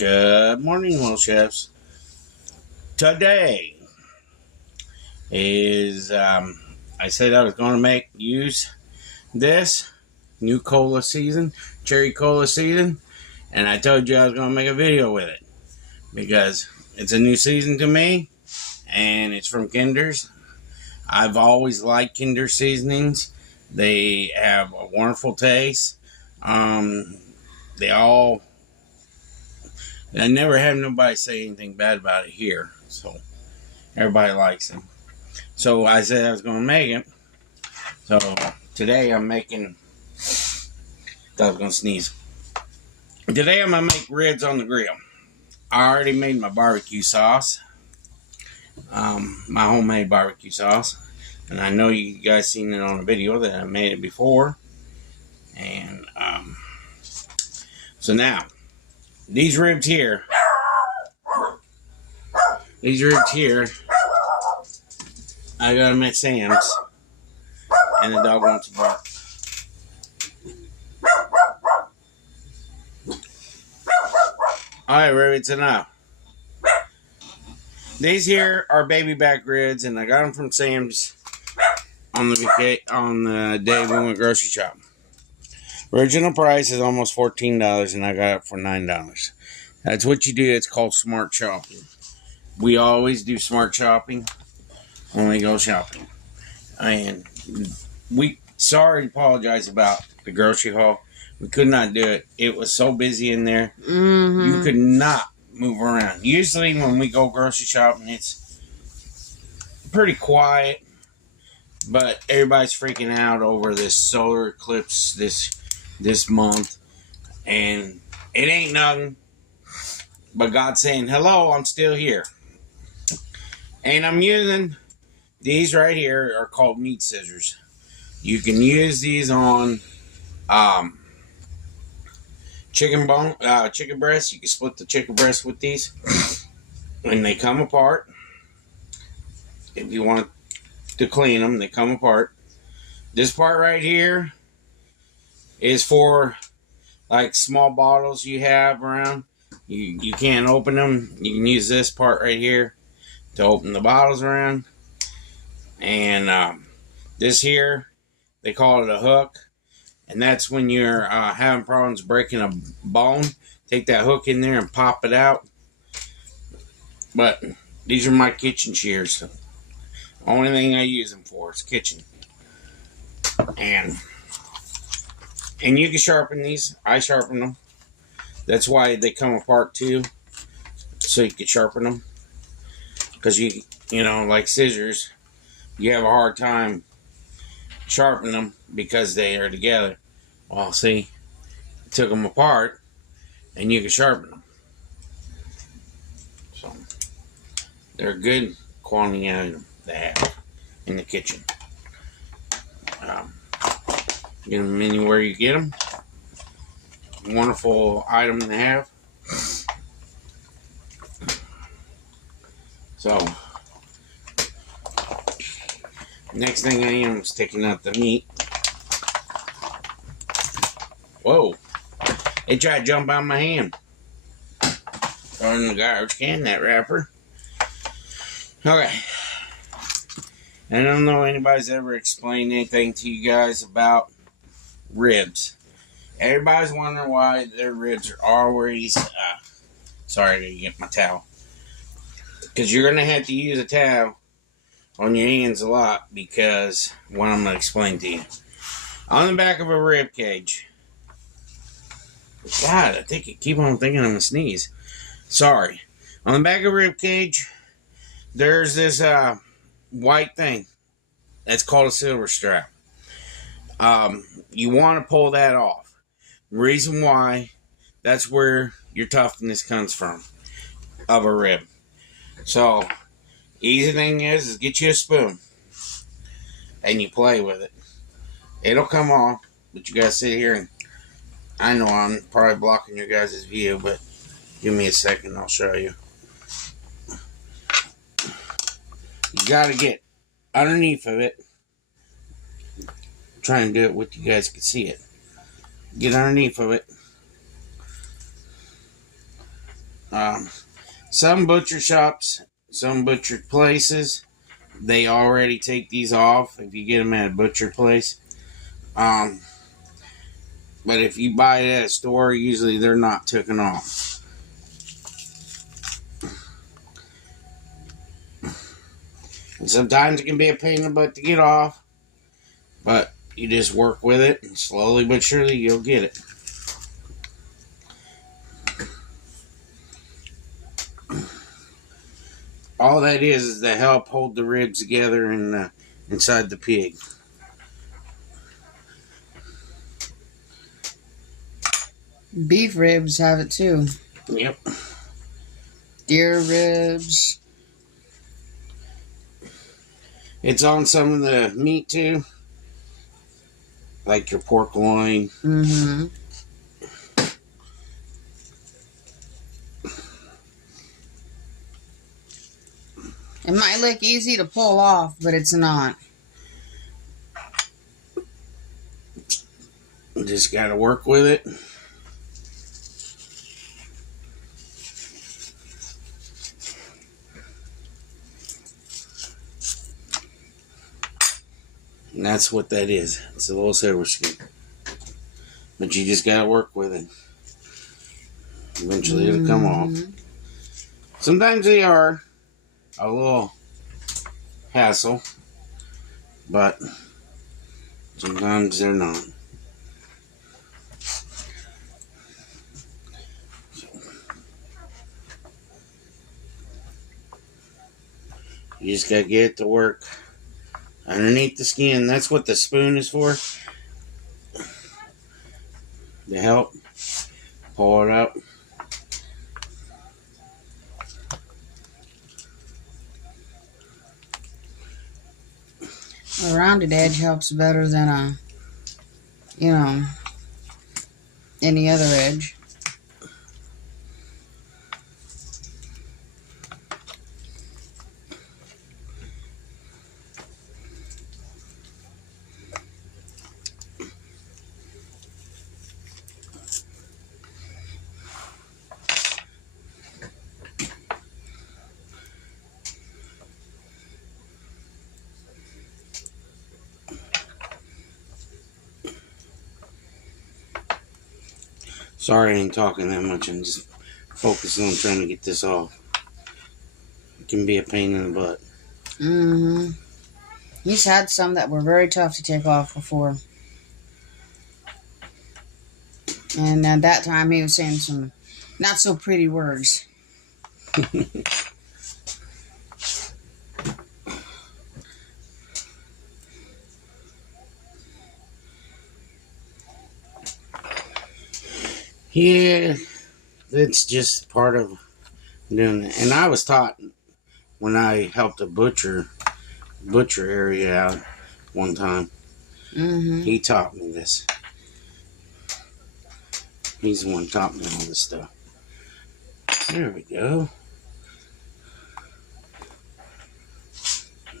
Good morning, little chefs. Today is, I said I was going to use this new cola season, cherry cola season, and I told you I was going to make a video with it because it's a new season to me, and it's from Kinder's. I've always liked Kinder seasonings. They have a wonderful taste. I never have nobody say anything bad about it here, so everybody likes them. So I said I was going to make it. So today I'm making. I was going to sneeze. Today I'm going to make ribs on the grill. I already made my barbecue sauce, my homemade barbecue sauce, and I know you guys seen it on a video that I made it before. And so now these ribs here. I got them at Sam's, and the dog wants to bark. Alright, Rabbit, so now, these here are baby back ribs, and I got them from Sam's on the day we went grocery shopping. Original price is almost $14, and I got it for $9. That's what you do. It's called smart shopping. We always do smart shopping when we go shopping. And sorry to apologize about the grocery haul. We could not do it. It was so busy in there. You could not move around. Usually when we go grocery shopping, it's pretty quiet. But everybody's freaking out over this solar eclipse this month. And it ain't nothing but God saying, hello, I'm still here. And I'm using these right here are called meat scissors. You can use these on chicken breast. You can split the chicken breast with these, and they come apart. If you want to clean them, they come apart. This part right here is for like small bottles you have around. You can't open them. You can use this part right here to open the bottles around. And this here, they call it a hook. And that's when you're having problems breaking a bone. Take that hook in there and pop it out. But these are my kitchen shears. So the only thing I use them for is kitchen. And you can sharpen these. I sharpen them. That's why they come apart too. So you can sharpen them. Because you know, like scissors, you have a hard time sharpening them because they are together. Well, see, I took them apart, and you can sharpen them. So they're a good quantity item to have in the kitchen. Get them anywhere you get them. Wonderful item to have. So next thing I am is taking out the meat. Whoa! It tried to jump out of my hand. Throwing the garbage can, that wrapper. Okay. I don't know if anybody's ever explained anything to you guys about ribs. Everybody's wondering why their ribs are always... sorry, I didn't get my towel. Because you're going to have to use a towel on your hands a lot because what I'm going to explain to you. On the back of a rib cage. God, I keep on thinking I'm going to sneeze. Sorry. On the back of a rib cage, there's this white thing. That's called a silver strap. You want to pull that off. Reason why, that's where your toughness comes from of a rib. So, easy thing is get you a spoon and you play with it. It'll come off, but you gotta sit here and I know I'm probably blocking your guys' view, but give me a second, I'll show you. You gotta get underneath of it. Try and do it with you guys can see it. Get underneath of it. Some butcher shops, some butcher places, they already take these off if you get them at a butcher place. But if you buy it at a store, usually they're not taken off. And sometimes it can be a pain in the butt to get off, but you just work with it, and slowly but surely you'll get it. All that is to help hold the ribs together inside the pig. Beef ribs have it too. Yep. Deer ribs. It's on some of the meat too, like your pork loin. Mm-hmm. It might look easy to pull off, but it's not. Just gotta work with it. And that's what that is. It's a little silver skin. But you just gotta work with it. Eventually it'll come off. Sometimes they are a little hassle, but sometimes they're not. You just gotta get it to work underneath the skin. That's what the spoon is for. To help pull it up. A rounded edge helps better than any other edge. Sorry I ain't talking that much. I'm just focusing on trying to get this off. It can be a pain in the butt. Mm-hmm. He's had some that were very tough to take off before. And at that time he was saying some not so pretty words. Yeah, it's just part of doing it. And I was taught when I helped a butcher area out one time. Mm-hmm. He taught me this. He's the one who taught me all this stuff. There we go.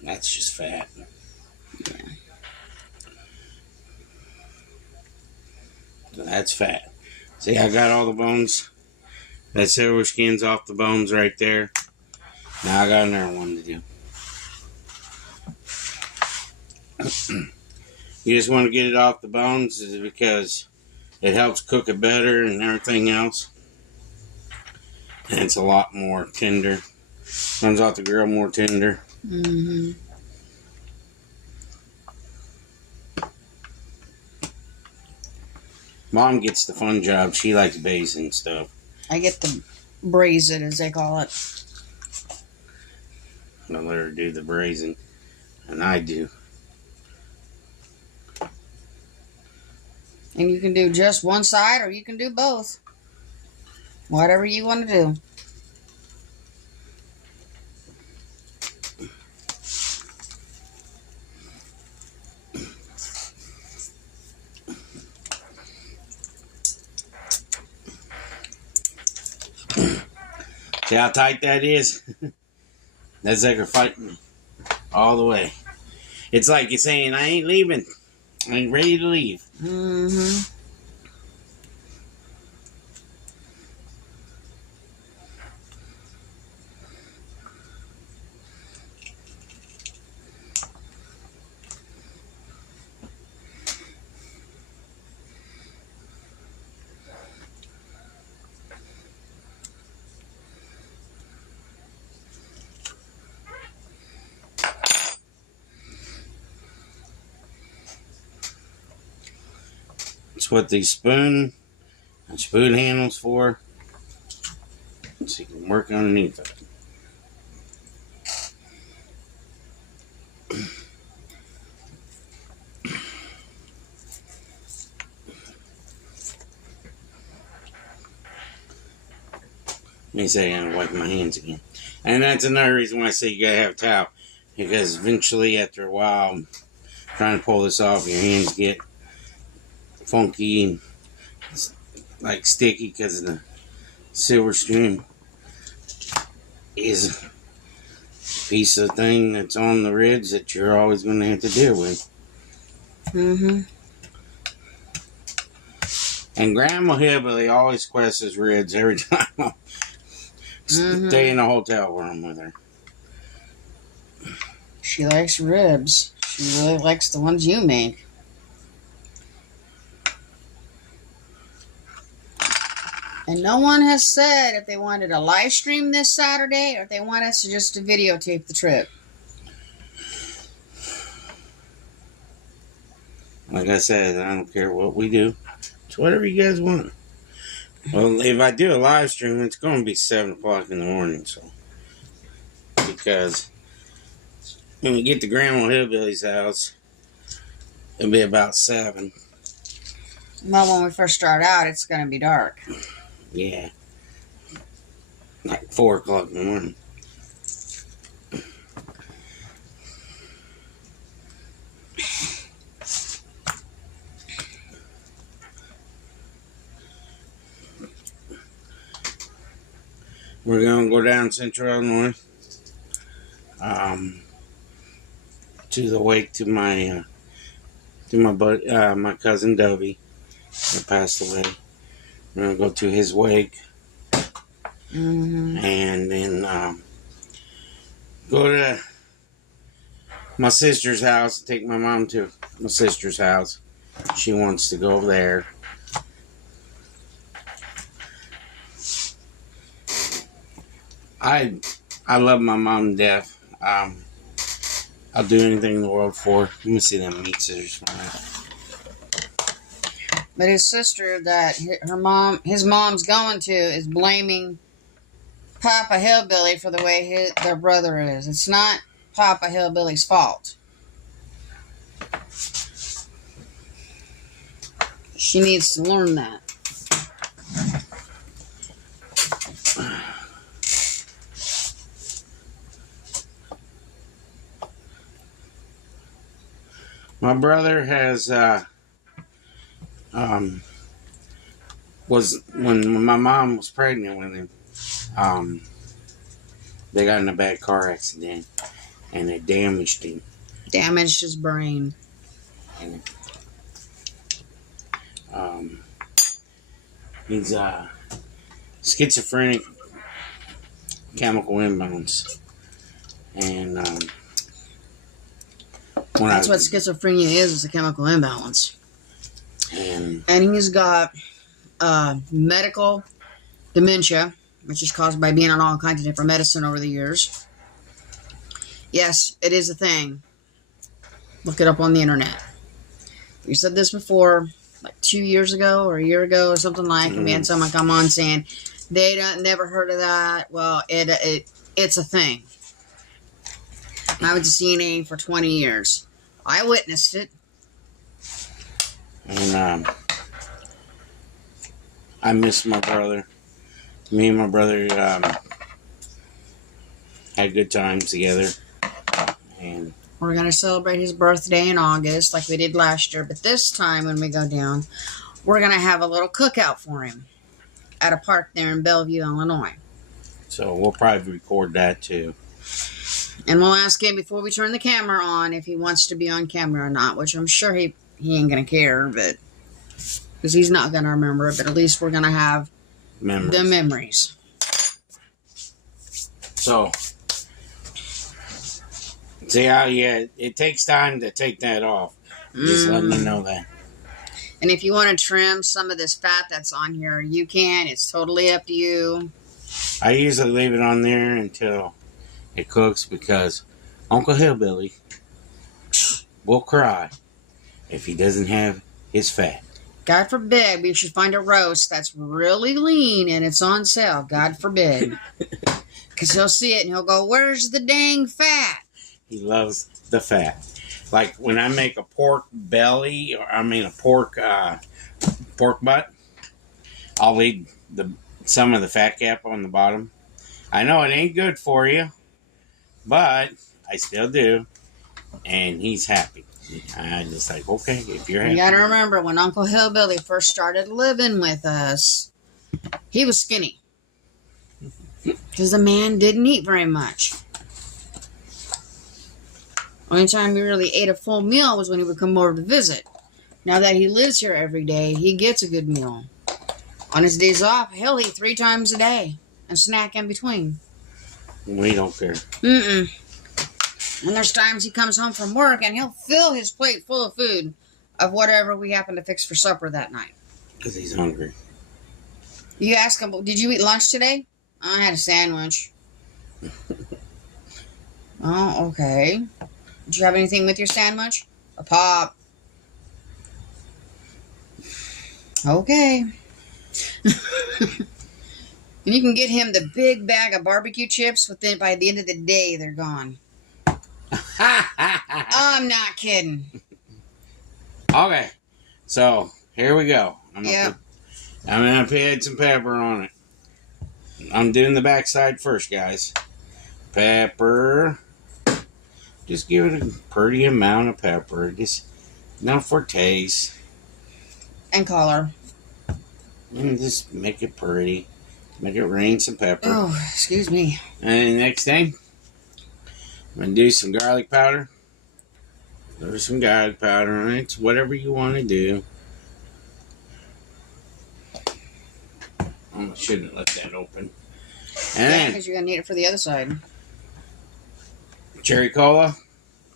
That's just fat. Yeah. So that's fat. See, I got all the bones. That silver skin's off the bones right there. Now I got another one to do. You just want to get it off the bones because it helps cook it better and everything else. And it's a lot more tender. Comes off the grill more tender. Mm-hmm. Mom gets the fun job. She likes basting stuff. I get the braised, as they call it. I let her do the braising. And I do. And you can do just one side or you can do both. Whatever you want to do. See how tight that is? That's like her fighting me all the way. It's like you're saying, I ain't leaving. I ain't ready to leave. Mm-hmm. That's what the spoon and spoon handles for. So you can work underneath it. Let me say I'm wiping my hands again. And that's another reason why I say you gotta have a towel. Because eventually, after a while, trying to pull this off, your hands get funky and like sticky because of the silver stream is a piece of thing that's on the ribs that you're always going to have to deal with. Mm-hmm. And Grandma Hillbilly always quests ribs every time I stay in a hotel room with her. She likes ribs. She really likes the ones you make. And no one has said if they wanted a live stream this Saturday or if they want us to just to videotape the trip. Like I said, I don't care what we do. It's whatever you guys want. Well, if I do a live stream, it's going to be 7 o'clock in the morning. So, because when we get to Grandma Hillbilly's house, it'll be about 7. Well, when we first start out, it's going to be dark. Yeah. Like 4 o'clock in the morning. We're going to go down Central Illinois to the wake to my my cousin Dovey that passed away. We're going to go to his wake. Mm-hmm. And then go to my sister's house and take my mom to my sister's house. She wants to go there. I love my mom to death. I'll do anything in the world for her. Let me see them meat scissors. But his sister that his mom's going to is blaming Papa Hillbilly for the way their brother is. It's not Papa Hillbilly's fault. She needs to learn that. My brother has was when my mom was pregnant with him. They got in a bad car accident, and it damaged him. Damaged his brain. And, he's schizophrenic, chemical imbalance, and that's what schizophrenia is a chemical imbalance. And he's got medical dementia, which is caused by being on all kinds of different medicine over the years. Yes, it is a thing. Look it up on the internet. We said this before, like 2 years ago or a year ago or something like. And we had someone come on saying they never heard of that. Well, it's a thing. I was a CNA for 20 years. I witnessed it. And I miss my brother. Me and my brother had good times together. And we're going to celebrate his birthday in August like we did last year. But this time when we go down, we're going to have a little cookout for him at a park there in Bellevue, Illinois. So we'll probably record that too. And we'll ask him before we turn the camera on if he wants to be on camera or not, which I'm sure he ain't going to care, but because he's not going to remember it, but at least we're going to have the memories. So, see how, it takes time to take that off. Just letting you know that. And if you want to trim some of this fat that's on here, you can. It's totally up to you. I usually leave it on there until it cooks because Uncle Hillbilly will cry if he doesn't have his fat. God forbid we should find a roast that's really lean and it's on sale. God forbid. Because he'll see it and he'll go, where's the dang fat? He loves the fat. Like when I make a pork belly, or I mean a pork butt, I'll leave some of the fat cap on the bottom. I know it ain't good for you, but I still do, and he's happy. I just like, okay, if you're happy. You gotta remember, when Uncle Hillbilly first started living with us, he was skinny. Because the man didn't eat very much. Only time he really ate a full meal was when he would come over to visit. Now that he lives here every day, he gets a good meal. On his days off, he'll eat 3 times a day and snack in between. We don't care. And there's times he comes home from work and he'll fill his plate full of food of whatever we happen to fix for supper that night. Because he's hungry. You ask him, did you eat lunch today? I had a sandwich. Oh, okay. Did you have anything with your sandwich? A pop. Okay. And you can get him the big bag of barbecue chips, by the end of the day, they're gone. I'm not kidding. Okay, so here we go. I'm gonna add some pepper on it. I'm doing the backside first, guys. Pepper. Just give it a pretty amount of pepper. Just enough for taste. And color. And just make it pretty. Make it rain some pepper. Oh, excuse me. And next thing, I'm going to do some garlic powder. There's some garlic powder on it. It's whatever you want to do. I shouldn't have left that open. And Yeah, because you're going to need it for the other side. Cherry cola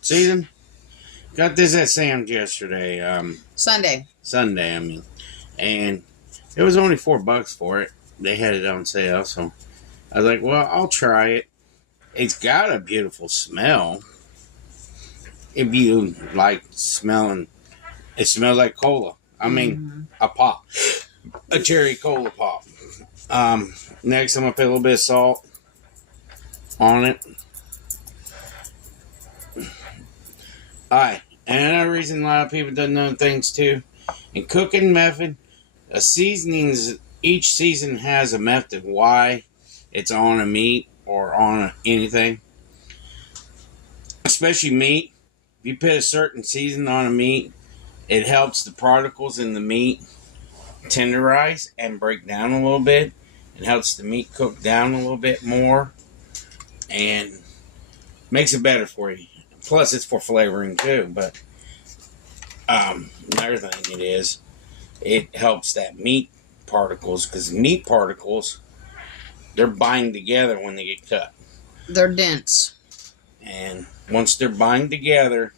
season. Got this at Sam's yesterday. Sunday, I mean. And it was only $4 for it. They had it on sale, so I was like, well, I'll try it. It's got a beautiful smell. If you like smelling, it smells like cola. I mean, a pop. A cherry cola pop. Next, I'm going to put a little bit of salt on it. Alright, and another reason a lot of people don't know things too. In cooking method, each season has a method why it's on a meat or on anything. Especially meat. If you put a certain season on a meat, it helps the particles in the meat tenderize and break down a little bit. It helps the meat cook down a little bit more and makes it better for you. Plus, it's for flavoring too. But another thing it helps that meat particles, because meat particles, they're bind together when they get cut. they're dense. And once they're bind together,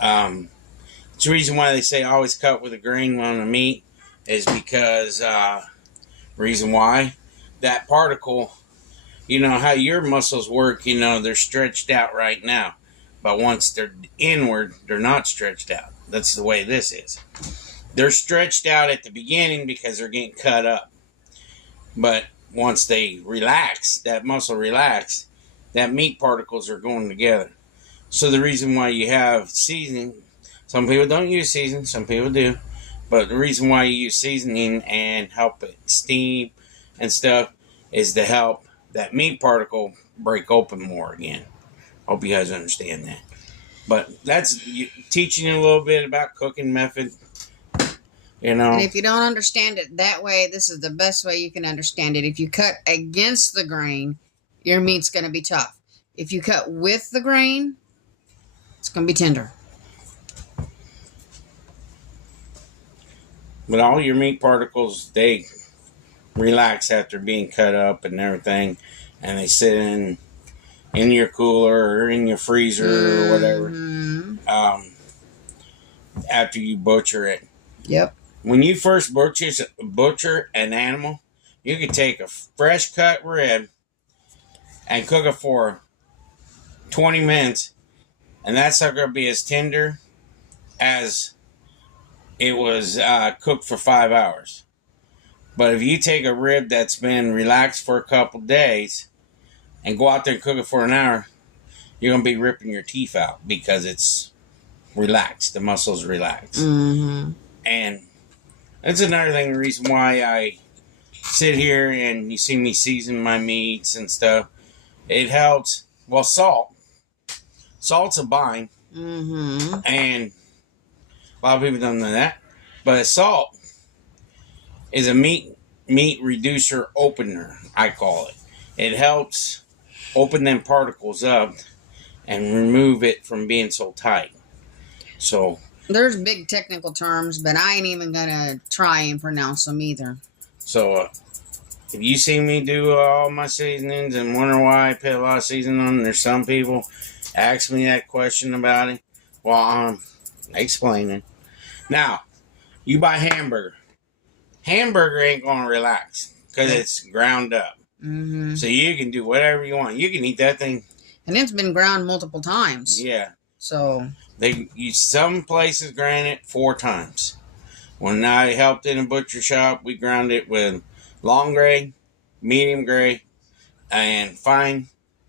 it's the reason why they say always cut with a grain on the meat is because reason why that particle, you know how your muscles work, you know, they're stretched out right now. But once they're inward, they're not stretched out. That's the way this is. They're stretched out at the beginning because they're getting cut up. But once they relax, that muscle relax, that meat particles are going together. So the reason why you have seasoning, some people don't use seasoning, some people do. But the reason why you use seasoning and help it steam and stuff is to help that meat particle break open more again. Hope you guys understand that. But that's teaching you a little bit about cooking method. You know. And if you don't understand it that way, this is the best way you can understand it. If you cut against the grain, your meat's going to be tough. If you cut with the grain, it's going to be tender. But all your meat particles, they relax after being cut up and everything. And they sit in your cooler or in your freezer or whatever. After you butcher it. Yep. When you first butcher an animal, you can take a fresh cut rib and cook it for 20 minutes. And that's not going to be as tender as it was cooked for 5 hours. But if you take a rib that's been relaxed for a couple days and go out there and cook it for an hour, you're going to be ripping your teeth out because it's relaxed. The muscles relax. Mm-hmm. And that's another thing, the reason why I sit here and you see me season my meats and stuff. It helps. Well, salt's a bind, Mm-hmm. and a lot of people don't know that. But salt is a meat reducer opener, I call it. It helps open them particles up and remove it from being so tight. So There's big technical terms, but I ain't even gonna try and pronounce them either. So if you see me do all my seasonings and wonder why I put a lot of seasoning on, there's some people ask me that question about it. Well, I'm explaining. Now, you buy hamburger. Hamburger ain't gonna relax because it's ground up. Mm-hmm. So you can do whatever you want. You can eat that thing. And it's been ground multiple times. Yeah. So Some places grind it 4 times. When I helped in a butcher shop, we ground it with long gray, medium gray, and fine.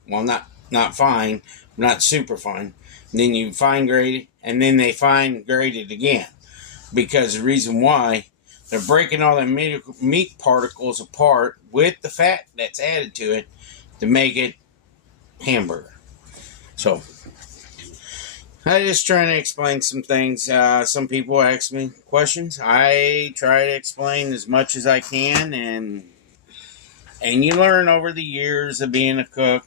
Well, not fine, not super fine. And then you fine grade it, and then they fine grade it again. Because the reason why, they're breaking all the meat particles apart with the fat that's added to it to make it hamburger. So, I just trying to explain some things. Some people ask me questions. I try to explain as much as I can, and you learn over the years of being a cook.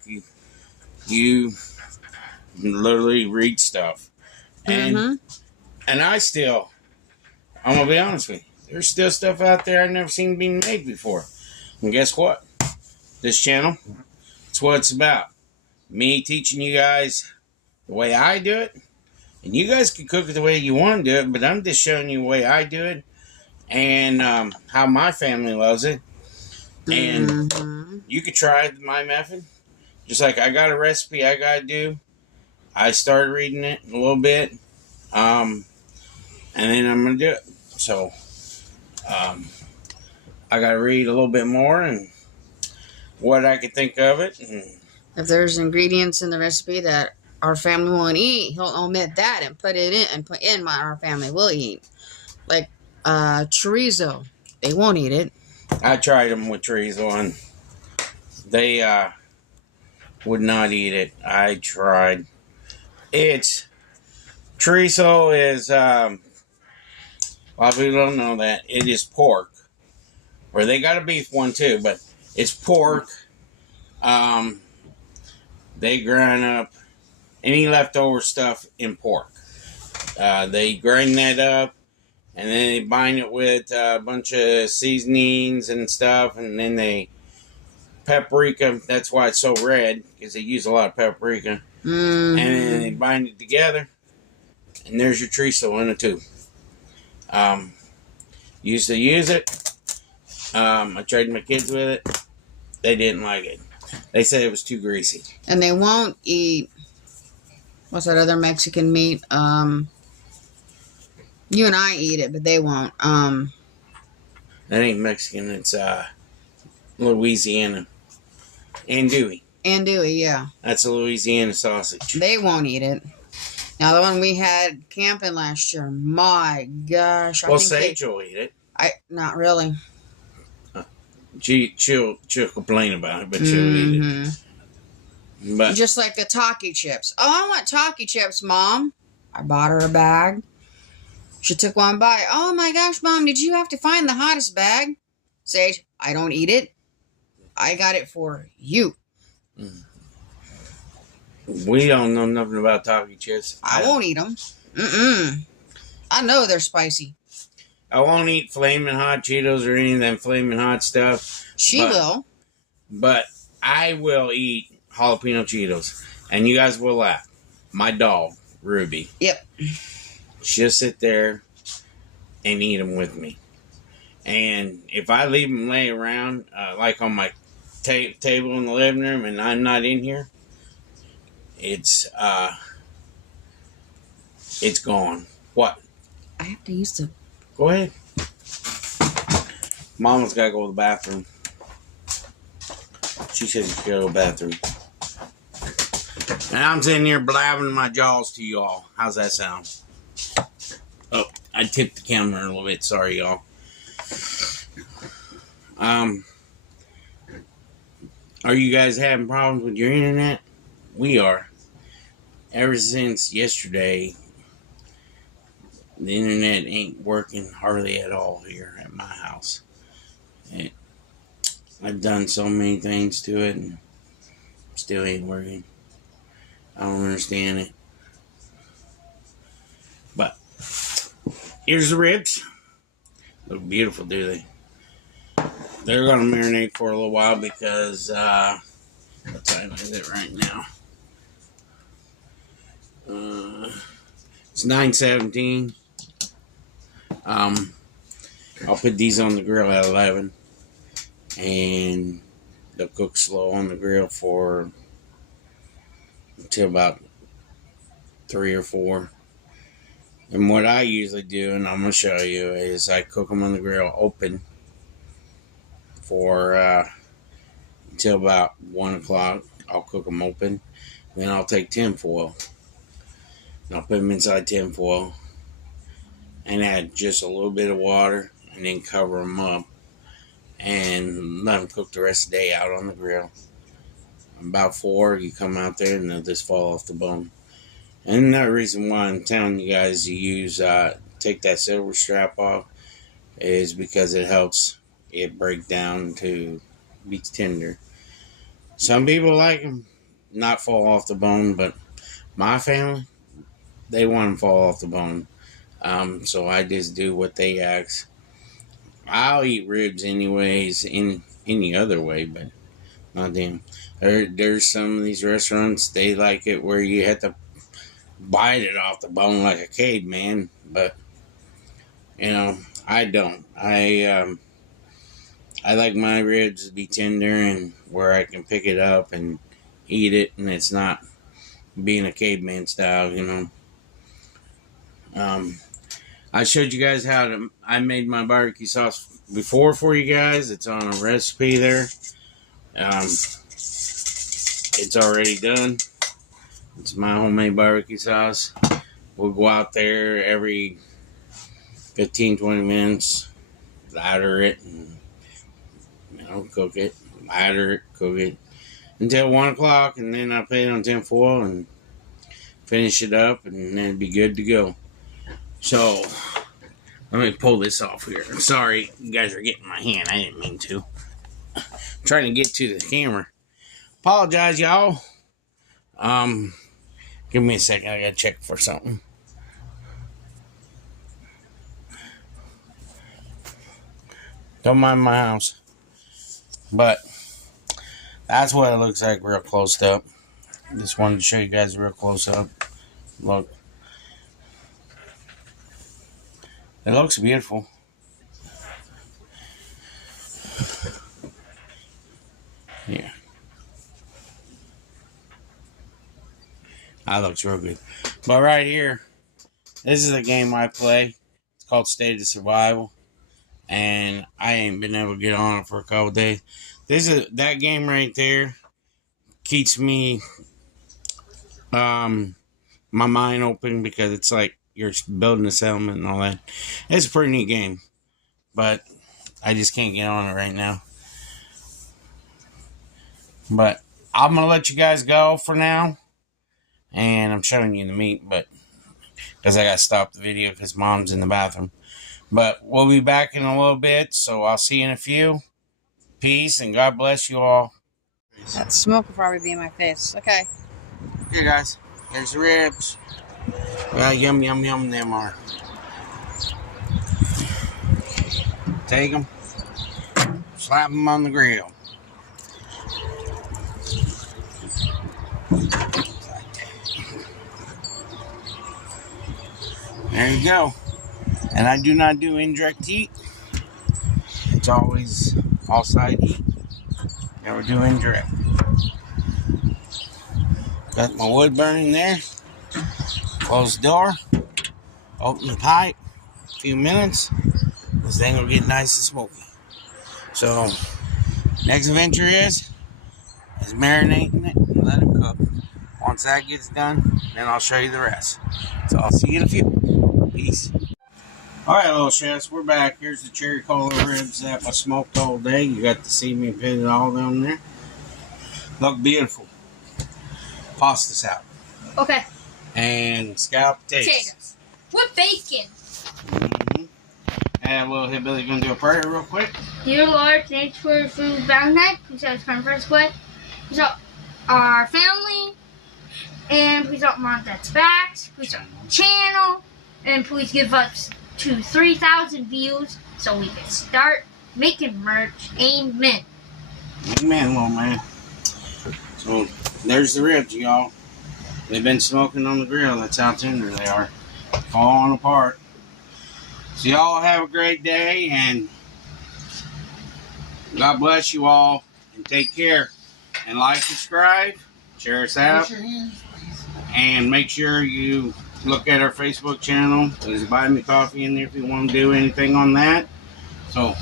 You literally read stuff, and mm-hmm. and I'm gonna be honest with you. There's still stuff out there I've never seen being made before. And guess what? This channel, it's what it's about. Me teaching you guys the way I do it. And you guys can cook it the way you want to do it, but I'm just showing you the way I do it and how my family loves it. And Mm-hmm. you could try my method. Just like I got a recipe I got to do. I started reading it a little bit. And then I'm going to do it. So I got to read a little bit more and what I could think of it. And If there's ingredients in the recipe that our family won't eat, he'll omit that and put it in and put in our family will eat. Like chorizo, they won't eat it. I tried them with chorizo and they would not eat it. I tried. Chorizo is a lot of people don't know that it is pork, or they got a beef one too, but it's pork. They grind up any leftover stuff in pork. They grind that up, and then they bind it with a bunch of seasonings and stuff, and then they paprika. That's why it's so red, because they use a lot of paprika. Mm-hmm. And then they bind it together, and there's your chorizo in a tube. Used to use it. I tried my kids with it. They didn't like it. They said it was too greasy. And they won't eat, what's that other Mexican meat? You and I eat it, but they won't. That ain't Mexican. It's Louisiana. Andouille. Andouille, yeah. That's a Louisiana sausage. They won't eat it. Now, the one we had camping last year, my gosh. Well, Sage will eat it. Not really. She'll complain about it, but she'll eat it. But just like the Taki chips. Oh, I want Taki chips, Mom. I bought her a bag. She took one bite. Oh my gosh, Mom, did you have to find the hottest bag? Sage, I don't eat it. I got it for you. We don't know nothing about Taki chips. I won't eat them. I know they're spicy. I won't eat Flamin' Hot Cheetos or any of them Flamin' Hot stuff. She will. But I will eat jalapeno Cheetos. And you guys will laugh. My dog, Ruby. Yep. She'll sit there and eat them with me. And if I leave them lay around, like on my table in the living room, and I'm not in here, it's gone. What? I have to use the Go ahead. Mama's got to go to the bathroom. She said she could go to the bathroom. And I'm sitting here blabbing my jaws to y'all. How's that sound? Oh, I tipped the camera a little bit. Sorry, y'all. Are you guys having problems with your internet? We are. Ever since yesterday, the internet ain't working hardly at all here at my house. I've done so many things to it and still ain't working. I don't understand it. But here's the ribs. Look beautiful, do they? They're going to marinate for a little while because what time is it right now? It's 9:17. I'll put these on the grill at 11, and they'll cook slow on the grill for until about 3 or 4. And what I usually do, and I'm going to show you, is I cook them on the grill open for until about 1 o'clock. I'll cook them open. Then I'll take tinfoil, and I'll put them inside tinfoil and add just a little bit of water and then cover them up and let them cook the rest of the day out on the grill. About 4, you come out there and they'll just fall off the bone. And another reason why I'm telling you guys to use, take that silver strap off is because it helps it break down to be tender. Some people like them not fall off the bone, but my family, they want them fall off the bone. So I just do what they ask. I'll eat ribs anyways, in any other way, but not them. There's some of these restaurants, they like it where you have to bite it off the bone like a caveman, but you know, I don't. I like my ribs to be tender and where I can pick it up and eat it, and it's not being a caveman style, you know. I showed you guys how I made my barbecue sauce before for you guys. It's on a recipe there. It's already done. It's my homemade barbecue sauce. We'll go out there every 15-20 minutes, ladder it, and cook it, ladder it, cook it until 1 o'clock, and then I put it on tinfoil and finish it up, and then it'd be good to go. So let me pull this off here. I'm sorry, you guys are getting my hand. I didn't mean to. I'm trying to get to the camera. Apologize, y'all. Give me a second. I gotta check for something. Don't mind my house. But that's what it looks like real close up. Just wanted to show you guys real close up. Look. It looks beautiful. Yeah. That looks real good. But right here, this is a game I play. It's called State of Survival. And I ain't been able to get on it for a couple days. That game right there keeps me my mind open, because it's like you're building a settlement and all that. It's a pretty neat game, but I just can't get on it right now. But I'm gonna let you guys go for now, and I'm showing you the meat, but because I gotta stop the video because Mom's in the bathroom. But we'll be back in a little bit, so I'll see you in a few. Peace, and God bless you all. That smoke will probably be in my face. Okay. Here, guys. Here's the ribs. Well, yum, yum, yum, them are. Take them. Slap them on the grill. There you go. And I do not do indirect heat. It's always outside heat. Never do indirect. Got my wood burning there. Close the door. Open the pipe. few minutes, this thing will get nice and smoky. So, next adventure is marinating it and let it cook. Once that gets done, then I'll show you the rest. So I'll see you in a few. Peace. Alright, little chefs, we're back. Here's the cherry cola ribs that was smoked all day. You got to see me put it all down there. Look beautiful. Pasta salad. Okay. And scalloped potatoes. With bacon. Mm-hmm. And little hillbilly gonna do a prayer real quick. Dear Lord, thanks for the food bound night. Please help us come first way. Please help our family. And please help Mom Dad's backs. Please help the channel. And please give us to 3,000 views so we can start making merch. Amen. Amen, little man. So there's the ribs, y'all. They've been smoking on the grill. That's how tender they are. Falling apart. So y'all have a great day, and God bless you all, and take care. And like, subscribe, share us out, and make sure you look at our Facebook channel. There's Buy Me Coffee in there if you want to do anything on that. So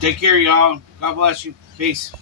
take care, y'all. God bless you. Peace.